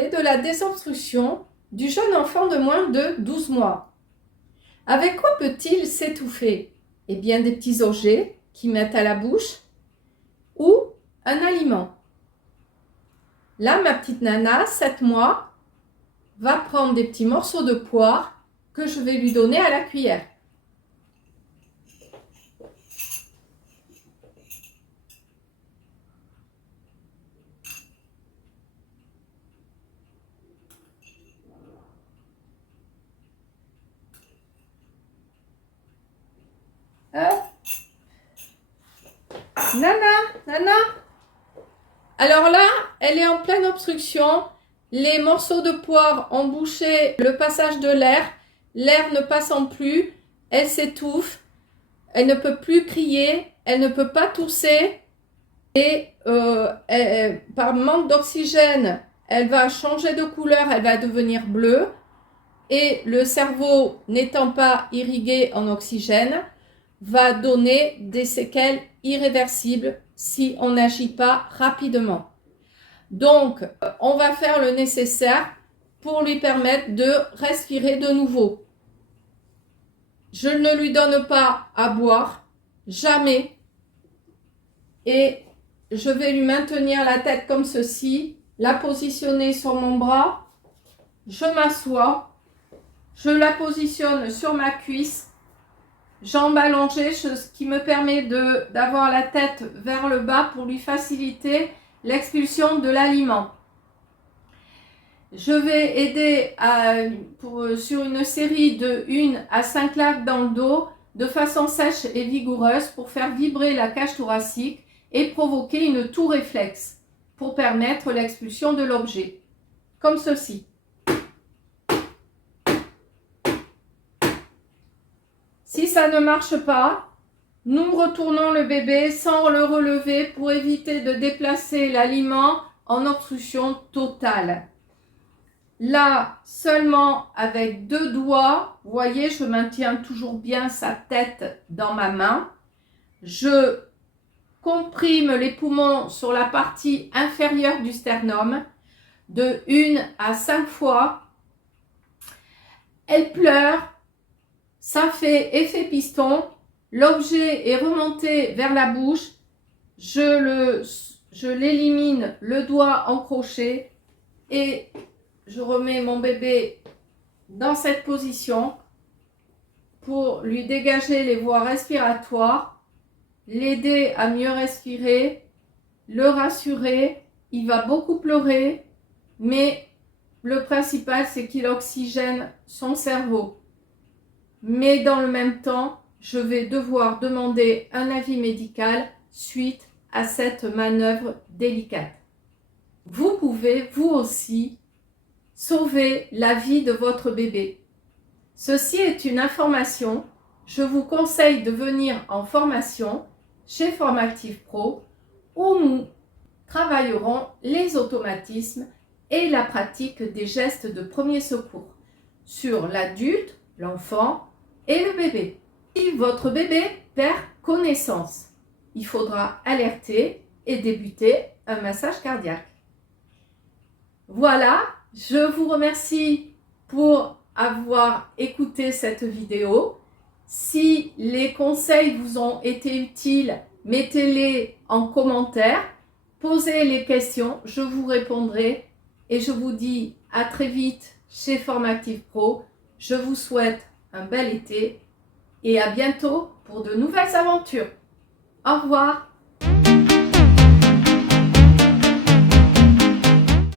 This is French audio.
parler de la désobstruction du jeune enfant de moins de 12 mois. Avec quoi peut-il s'étouffer? Eh bien, des petits objets qu'il mettent à la bouche ou un aliment. Là, ma petite nana, 7 mois, va prendre des petits morceaux de poire que je vais lui donner à la cuillère. Nana. Alors là, elle est en pleine obstruction. Les morceaux de poire ont bouché le passage de l'air. L'air ne passant plus, elle s'étouffe. Elle ne peut plus crier. Elle ne peut pas tousser. Et par manque d'oxygène, elle va changer de couleur. Elle va devenir bleue. Et le cerveau, n'étant pas irrigué en oxygène, va donner des séquelles irréversibles si on n'agit pas rapidement. Donc, on va faire le nécessaire pour lui permettre de respirer de nouveau. Je ne lui donne pas à boire, jamais. Et je vais lui maintenir la tête comme ceci, la positionner sur mon bras. Je m'assois, je la positionne sur ma cuisse, jambes allongées, ce qui me permet d'avoir la tête vers le bas pour lui faciliter l'expulsion de l'aliment. Je vais aider sur une série de 1 à 5 claques dans le dos de façon sèche et vigoureuse pour faire vibrer la cage thoracique et provoquer une toux réflexe pour permettre l'expulsion de l'objet, comme ceci. Si ça ne marche pas, nous retournons le bébé sans le relever pour éviter de déplacer l'aliment en obstruction totale. Là, seulement avec 2 doigts, vous voyez, je maintiens toujours bien sa tête dans ma main. Je comprime les poumons sur la partie inférieure du sternum de 1 à 5 fois. Elle pleure, ça fait effet piston. L'objet est remonté vers la bouche, je l'élimine le doigt en crochet et je remets mon bébé dans cette position pour lui dégager les voies respiratoires, l'aider à mieux respirer, le rassurer. Il va beaucoup pleurer, mais le principal c'est qu'il oxygène son cerveau. Mais dans le même temps, je vais devoir demander un avis médical suite à cette manœuvre délicate. Vous pouvez, vous aussi, sauver la vie de votre bébé. Ceci est une information. Je vous conseille de venir en formation chez Formactive Pro où nous travaillerons les automatismes et la pratique des gestes de premier secours sur l'adulte, l'enfant et le bébé. Si votre bébé perd connaissance, il faudra alerter et débuter un massage cardiaque. Voilà, je vous remercie pour avoir écouté cette vidéo. Si les conseils vous ont été utiles, mettez-les en commentaire, posez les questions, je vous répondrai et je vous dis à très vite chez Formactive Pro. Je vous souhaite un bel été et à bientôt pour de nouvelles aventures. Au revoir.